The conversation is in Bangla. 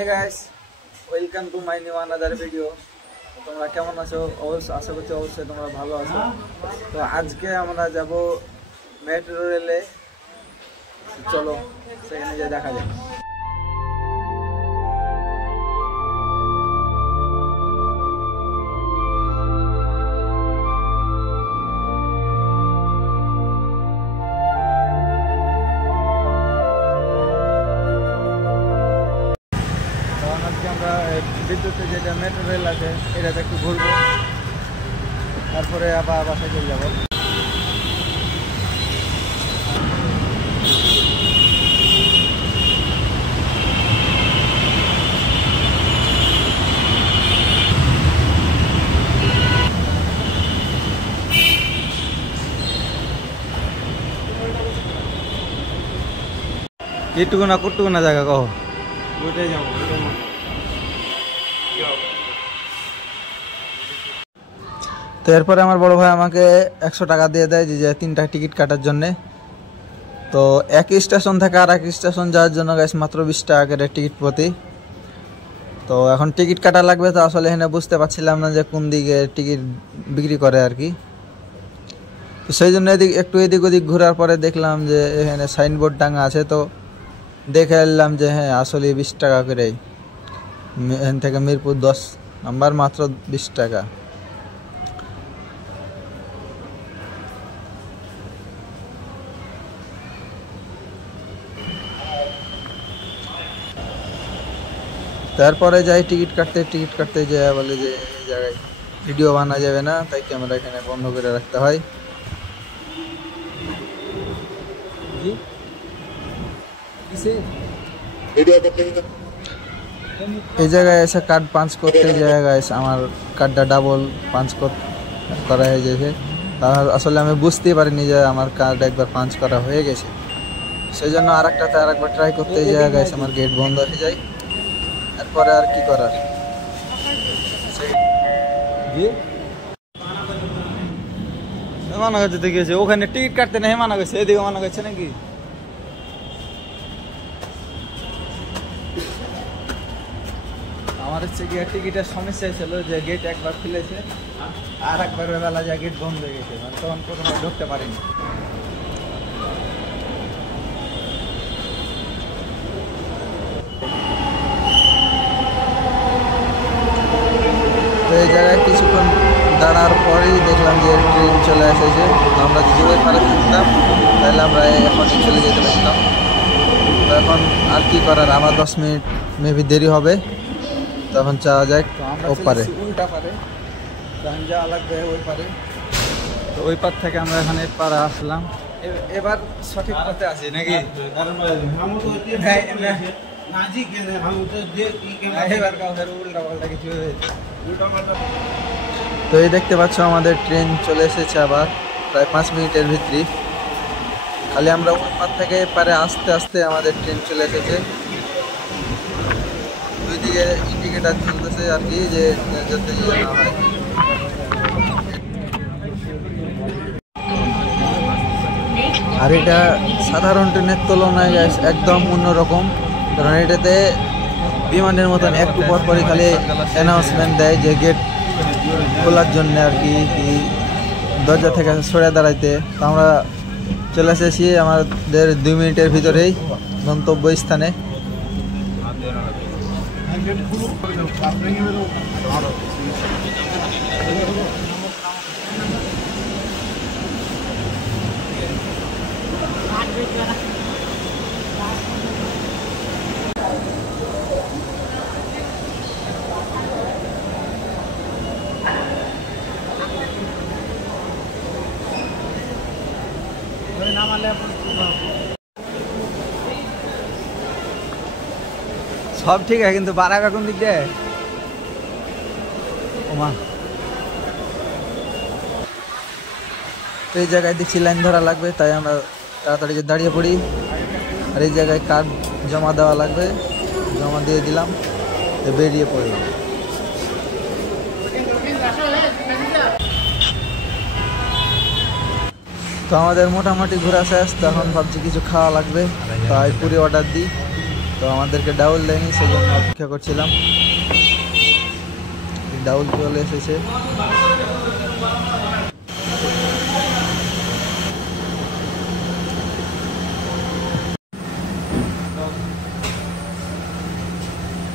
Hey guys, welcome to my new another video. তোমরা কেমন আছো? অবশ্যই আশা করছি অবশ্যই তোমরা ভালো আছো। তো আজকে আমরা যাব মেট্রো রেলে, চলো সেখানে গিয়ে দেখা যাক। আমরা বিদ্যুতের যেটা মেট্রো রেল আছে এটাতে একটু ঘুরবো, তারপরে আবার বাসায় চলে যাবো। এইটুকু না কটুকু না জায়গা কহ ওইটাই যাবো। তো এরপরে আমার বড় ভাই আমাকে 100 টাকা দিয়ে দেয় যে 3টা টিকিট কাটার জন্যে। তো এক স্টেশন থেকে আর এক স্টেশন যাওয়ার জন্য গাইস মাত্র 20 টাকা করে টিকিট প্রতি। তো এখন টিকিট কাটা লাগবে, তো আসলে এখানে বুঝতে পারছিলাম না যে কোন দিকে টিকিট বিক্রি করে আর কি। তো সেই জন্য একটু এদিক ওদিক ঘোরার পরে দেখলাম যে এখানে সাইনবোর্ড টাঙা আছে, তো দেখে এলাম যে হ্যাঁ আসলে 20 টাকা করেই, এখান থেকে মিরপুর 10 নাম্বার মাত্র 20 টাকা। তারপরে যাই টিকিট কাটতে যায়, বলে যে এই জায়গায় ভিডিও বানা যাবে না, তাই ক্যামেরা এখানে বন্ধ করে রাখতে হয়। এই জায়গায় এসে কার্ড পাঞ্চ করতে জায়গায় আমার কার্ডটা ডাবল পাঞ্চ করা হয়ে গেছে। তার আসলে আমি বুঝতেই পারিনি যে আমার কার্ড একবার পাঞ্চ করা হয়ে গেছে, সেই জন্য আরেকটাতে আরেকবার ট্রাই করতে জায়গায় আমার গেট বন্ধ হয়ে যায়। তারপরে আর কি করার, মানা করতে গেছে ওখানে টিকিট কাটতে নেই, মানা করছে এদিকে মানা করছে নাকি। আমার হচ্ছে গিয়ে টিকিটের সমস্যা ছিল যে গেট একবার খুলেছে আর একবার বেলা যা গেট বন্ধ হয়ে গেছে, মানে তখন প্রথমে ঢুকতে পারিনি। তো এই জায়গায় কিছুক্ষণ দাঁড়ার পরেই দেখলাম যে ট্রেন চলে এসেছে। আমরা যদি ওই পারে থাকতাম তাহলে আমরা এখনই চলে যেতে পারতাম। তো এখন আর কি করার, আবার 10 মিনিট মেবি দেরি হবে, তখন যাওয়া যায় ও পারে, উল্টা পারে যাওয়া লাগবে ওই পারে। তো ওই পার থেকে আমরা এখানে পারে আসলাম, এবার সঠিক পথে আছি নাকি। তো এই দেখতে পাচ্ছ আমাদের ট্রেন চলে এসেছে আবার প্রায় 5 মিনিটের ভিতরে। খালি আমরা ওই পার থেকে পারে আস্তে আস্তে আমাদের ট্রেন চলে এসেছে। দুই দিকে ইন্ডিকেটার চলতেছে আর কি, যে যাতে না হয়। আর এটা সাধারণ ট্রেনের তুলনায় একদম অন্যরকম, কারণ এটাতে বিমানের মতন একটু পর পরই খালি অ্যানাউন্সমেন্ট দেয় যে গেট খোলার জন্য আর কি, দরজা থেকে সরে দাঁড়াইতে। তো আমরা চলে এসেছি আমাদের 2 মিনিটের ভিতরেই গন্তব্য স্থানে। সব ঠিক আছে, কিন্তু বাড়াবে কোন দিক দিয়ে ওমা। এই জায়গায় দেখছি লাইন ধরা লাগবে, তাই আমরা তাড়াতাড়ি দাঁড়িয়ে পড়ি। আর এই জায়গায় কার্ড জমা দেওয়া লাগবে, জমা দিয়ে দিলাম, বেরিয়ে পড়ি। তো আমাদের মোটামুটি ঘোরা শেষ, তখন ভাবছি কিছু খাওয়া লাগবে, তাই পুরি অর্ডার দিই। তো আমাদেরকে ডাউল দেয়নি, সেজন্য অপেক্ষা করছিলাম। ডাউল চলে এসেছে।